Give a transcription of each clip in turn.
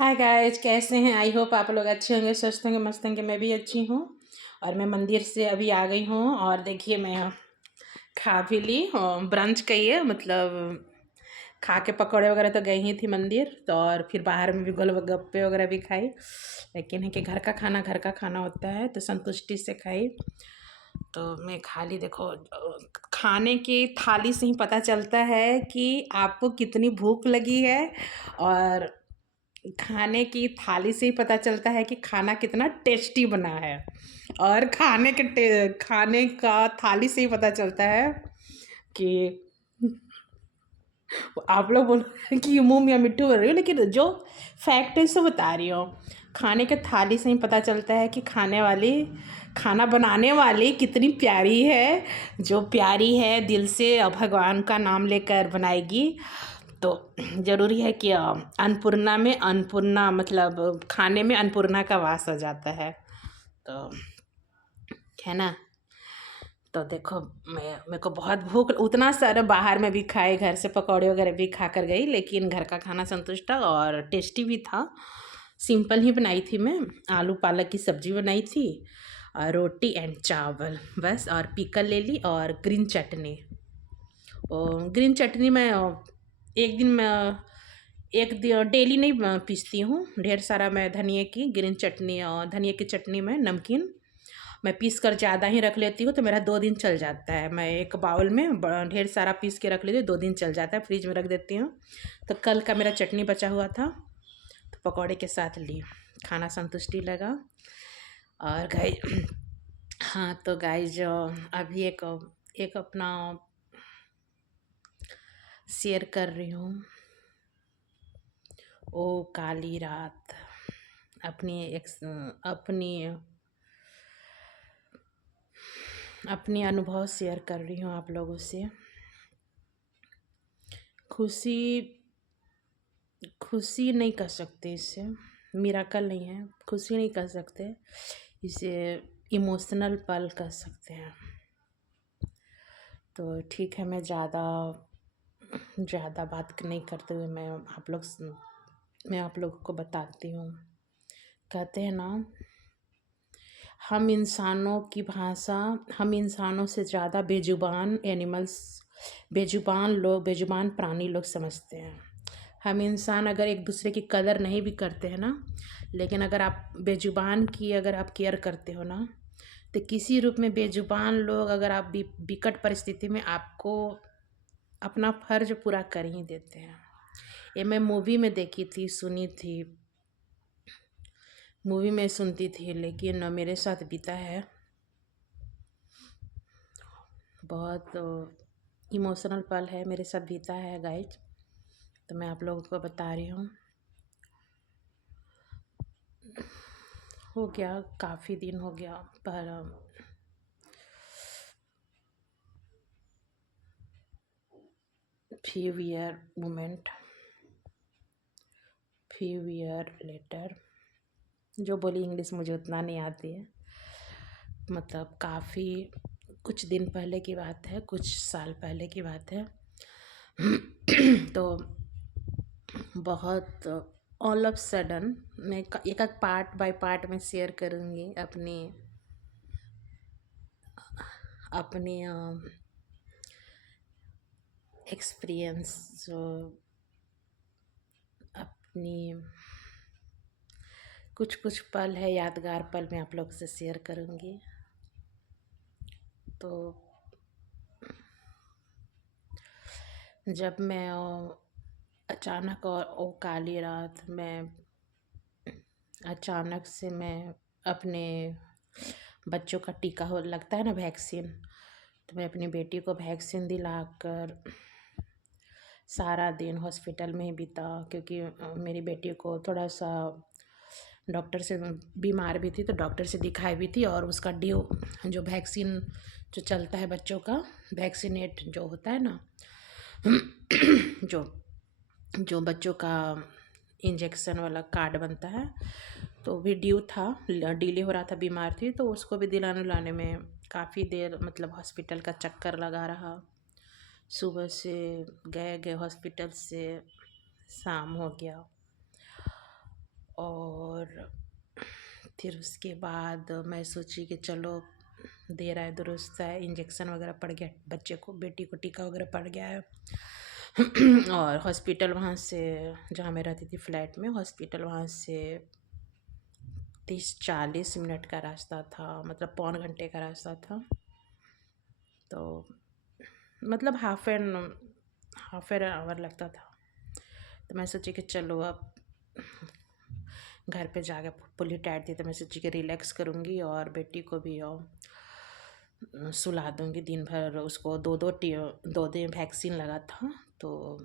Hi guys, कैसे हैं? I hope आप लोग अच्छे होंगे, स्वस्थ होंगे, मस्त होंगे। मैं भी अच्छी हूँ। और मैं मंदिर से अभी आ गई हूँ और देखिए मैं खा भी ली। ब्रंच कहिए, मतलब खा के पकौड़े वगैरह तो गई ही थी मंदिर तो, और फिर बाहर में भी गोलगप्पे वगैरह भी खाई। लेकिन है कि घर का खाना होता है तो संतुष्टि से खाई। तो मैं खा ली। देखो, खाने की थाली से ही पता चलता है कि आपको कितनी भूख लगी है, और खाने की थाली से ही पता चलता है कि खाना कितना टेस्टी बना है। और खाने का थाली से ही पता चलता है कि आप लोग बोलो कि मुंह में मिट्टू भर रही हो, लेकिन जो फैक्ट है सो बता रही हो। खाने के थाली से ही पता चलता है कि खाना बनाने वाली कितनी प्यारी है। जो प्यारी है दिल से भगवान का नाम लेकर बनाएगी तो ज़रूरी है कि अन्नपूर्णा मतलब खाने में अन्नपूर्णा का वास हो जाता है। तो है ना। तो देखो, मेरे को बहुत भूख, उतना सारा बाहर में भी खाए, घर से पकौड़े वगैरह भी खा कर गई, लेकिन घर का खाना संतुष्ट था और टेस्टी भी था। सिंपल ही बनाई थी मैं। आलू पालक की सब्जी बनाई थी और रोटी एंड चावल बस, और पिकल ले ली और ग्रीन चटनी। ग्रीन चटनी मैं एक दिन मैं एक डेली नहीं पीसती हूँ। ढेर सारा मैं धनिए की ग्रीन चटनी और धनिए की चटनी में नमकीन मैं पीस कर ज़्यादा ही रख लेती हूँ तो मेरा 2 दिन चल जाता है। मैं एक बाउल में ढेर सारा पीस के रख लेती हूँ, 2 दिन चल जाता है, फ्रिज में रख देती हूँ। तो कल का मेरा चटनी बचा हुआ था तो पकौड़े के साथ ली, खाना संतुष्टि लगा। और गाइस, हाँ तो गाइस, जो अभी एक अपना शेयर कर रही हूँ। ओ काली रात, अपनी अपनी अनुभव शेयर कर रही हूँ आप लोगों से। खुशी खुशी नहीं कह सकते इसे, मिराकल नहीं है, खुशी नहीं कह सकते इसे, इमोशनल पल कह सकते हैं। तो ठीक है, मैं ज़्यादा बात नहीं करते हुए मैं आप लोगों को बताती हूँ। कहते हैं ना, हम इंसानों की भाषा, हम इंसानों से ज़्यादा बेजुबान प्राणी लोग समझते हैं। हम इंसान अगर एक दूसरे की कदर नहीं भी करते हैं ना, लेकिन अगर आप बेजुबान की अगर आप केयर करते हो ना, तो किसी रूप में बेजुबान लोग अगर आप विकट परिस्थिति में आपको अपना फर्ज पूरा कर ही देते हैं। ये मैं मूवी में देखी थी, सुनी थी, मूवी में सुनती थी, लेकिन मेरे साथ बीता है। बहुत इमोशनल पल है, मेरे साथ बीता है गाइज। तो मैं आप लोगों को बता रही हूँ। हो गया, काफ़ी दिन हो गया, पर फ्यू ईयर लेटर, जो बोली इंग्लिश मुझे उतना नहीं आती है, मतलब काफ़ी कुछ दिन पहले की बात है, कुछ साल पहले की बात है। तो बहुत ऑल ऑफ सडन मैं एक पार्ट बाय पार्ट में शेयर करूँगी अपनी अपनी एक्सपीरियंस, जो अपनी कुछ पल है, यादगार पल मैं आप लोग से शेयर करूँगी। तो जब मैं अचानक, और ओ काली रात में अचानक से मैं अपने बच्चों का टीका हो लगता है ना, वैक्सीन, तो मैं अपनी बेटी को वैक्सीन दिलाकर सारा दिन हॉस्पिटल में ही बीता, क्योंकि मेरी बेटी को थोड़ा सा डॉक्टर से बीमार भी थी तो डॉक्टर से दिखाई भी थी, और उसका ड्यू जो वैक्सीन जो चलता है बच्चों का, वैक्सीनेट जो होता है ना, जो जो बच्चों का इंजेक्शन वाला कार्ड बनता है, तो भी ड्यू था, डिले हो रहा था, बीमार थी, तो उसको भी दिलाने लाने में काफ़ी देर, मतलब हॉस्पिटल का चक्कर लगा रहा। सुबह से गए हॉस्पिटल से शाम हो गया। फिर उसके बाद मैं सोची कि चलो देर आए दुरुस्त है, इंजेक्शन वगैरह पड़ गया बच्चे को, बेटी को टीका वगैरह पड़ गया है। और हॉस्पिटल वहाँ से, जहाँ मैं रहती थी फ्लैट में, हॉस्पिटल वहाँ से 30-40 मिनट का रास्ता था, मतलब पौन घंटे का रास्ता था। तो मतलब हाफ एन आवर लगता था। तो मैं सोची कि चलो अब घर पे जाके फुल्ली टायर्ड थी, तो मैं सोची कि रिलैक्स करूँगी और बेटी को भी सुला दूँगी दिन भर। उसको दो दिन वैक्सीन लगा था, तो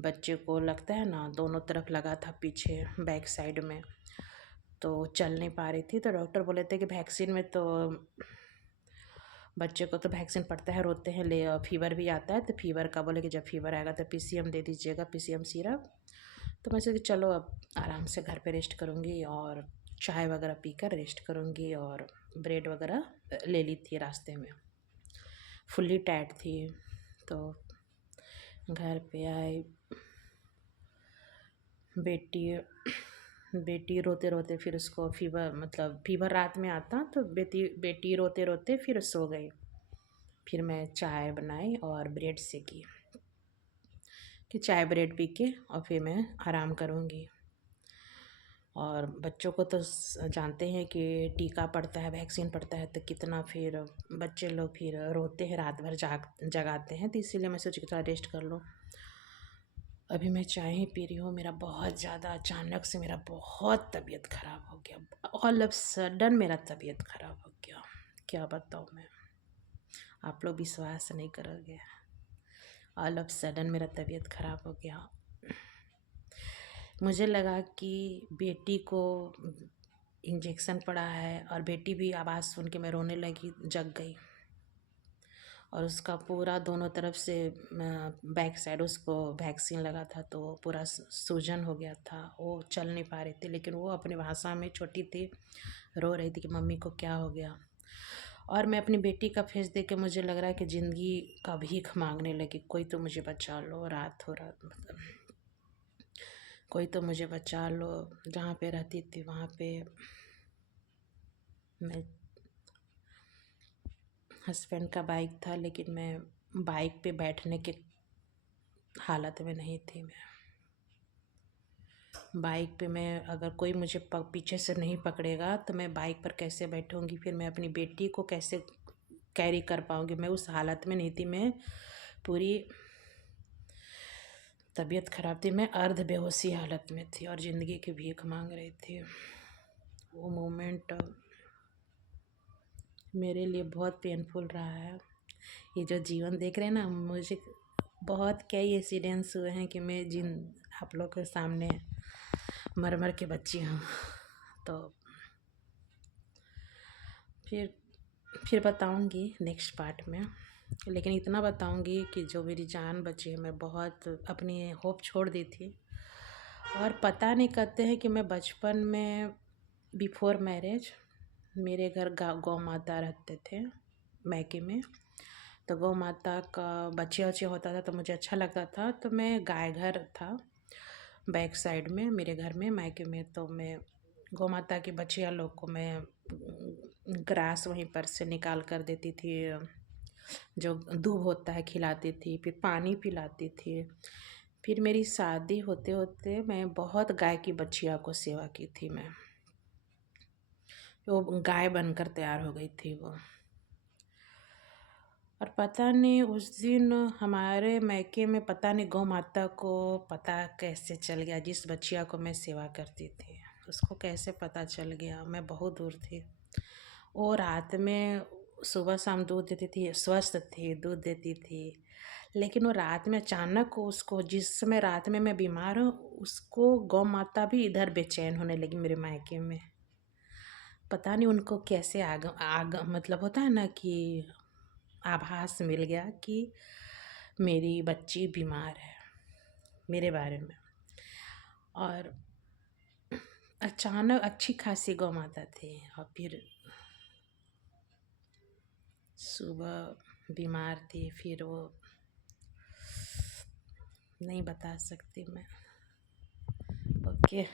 बच्चे को लगता है ना, दोनों तरफ लगा था, पीछे बैक साइड में, तो चल नहीं पा रही थी। तो डॉक्टर बोले थे कि वैक्सीन में तो बच्चे को तो वैक्सीन पड़ता है, रोते हैं, ले फीवर भी आता है, तो फीवर का बोले कि जब फीवर आएगा तो PCM दे दीजिएगा, PCM सिरप। तो मैं सोची चलो अब आराम से घर पे रेस्ट करूँगी और चाय वगैरह पीकर रेस्ट करूँगी, और ब्रेड वगैरह ले ली थी रास्ते में, फुल्ली टायर्ड थी। तो घर पे आई, बेटी रोते रोते, फिर उसको फीवर रात में आता, तो बेटी रोते रोते फिर सो गई। फिर मैं चाय बनाई और ब्रेड सेकी कि चाय ब्रेड पी के और फिर मैं आराम करूँगी। और बच्चों को तो जानते हैं कि टीका पड़ता है, वैक्सीन पड़ता है, तो कितना फिर बच्चे लोग फिर रोते हैं, रात भर जगाते हैं, तो इसीलिए मैं सोची कि थोड़ा रेस्ट कर लो। अभी मैं चाय ही पी रही हूँ। मेरा बहुत ज़्यादा अचानक से मेरा बहुत तबीयत ख़राब हो गया, ऑल ऑफ सडन मेरा तबीयत ख़राब हो गया। क्या बताऊँ मैं, आप लोग विश्वास नहीं करोगे। ऑल ऑफ सडन मेरा तबीयत ख़राब हो गया। मुझे लगा कि बेटी को इंजेक्शन पड़ा है, और बेटी भी आवाज़ सुन के मैं रोने लगी, जग गई। और उसका पूरा दोनों तरफ से बैक साइड उसको वैक्सीन लगा था, तो पूरा सूजन हो गया था, वो चल नहीं पा रही थी। लेकिन वो अपनी भाषा में, छोटी थी, रो रही थी कि मम्मी को क्या हो गया। और मैं अपनी बेटी का फेस देख के मुझे लग रहा है कि ज़िंदगी का भीख मांगने लगी, कोई तो मुझे बचा लो, रात हो रात, मतलब कोई तो मुझे बचा लो। जहाँ पे रहती थी वहाँ पे मैं, हस्बैंड का बाइक था, लेकिन मैं बाइक पे बैठने के हालत में नहीं थी। मैं बाइक पे, मैं अगर कोई मुझे पीछे से नहीं पकड़ेगा तो मैं बाइक पर कैसे बैठूँगी, फिर मैं अपनी बेटी को कैसे कैरी कर पाऊँगी। मैं उस हालत में नहीं थी, मैं पूरी तबीयत ख़राब थी, मैं अर्ध बेहोशी हालत में थी और ज़िंदगी की भीख मांग रही थी। वो मोमेंट मेरे लिए बहुत पेनफुल रहा है। ये जो जीवन देख रहे हैं ना, मुझे बहुत कई इंसिडेंट्स हुए हैं कि मैं आप लोग के सामने मर मर के बच्ची हूँ। तो फिर बताऊँगी नेक्स्ट पार्ट में। लेकिन इतना बताऊँगी कि जो मेरी जान बची है, मैं बहुत अपनी होप छोड़ दी थी। और पता नहीं, कहते हैं कि मैं बचपन में, बिफोर मैरिज, मेरे घर गौ माता रहते थे मैके में। तो गौ माता का बच्चे वच्चे होता था तो मुझे अच्छा लगता था, तो मैं, गाय घर था बैक साइड में मेरे घर में मायके में, तो मैं गौ माता की बच्चियाँ लोग को मैं ग्रास वहीं पर से निकाल कर देती थी, जो दूब होता है खिलाती थी, फिर पानी पिलाती थी। फिर मेरी शादी होते होते मैं बहुत गाय की बच्चियों को सेवा की थी। मैं, वो गाय बनकर तैयार हो गई थी वो। और पता नहीं उस दिन हमारे मैके में, पता नहीं गौ माता को पता कैसे चल गया, जिस बच्चिया को मैं सेवा करती थी उसको कैसे पता चल गया। मैं बहुत दूर थी, वो रात में सुबह शाम दूध देती थी, स्वस्थ थी, दूध देती थी। लेकिन वो रात में अचानक उसको, जिस समय रात में मैं बीमार हूँ, उसको गौ माता भी इधर बेचैन होने लगी मेरे मायके में। पता नहीं उनको कैसे मतलब होता है ना कि आभास मिल गया कि मेरी बच्ची बीमार है, मेरे बारे में। और अचानक अच्छी खासी गौ माता थी, और फिर सुबह बीमार थी। फिर वो नहीं बता सकती मैं। ओके।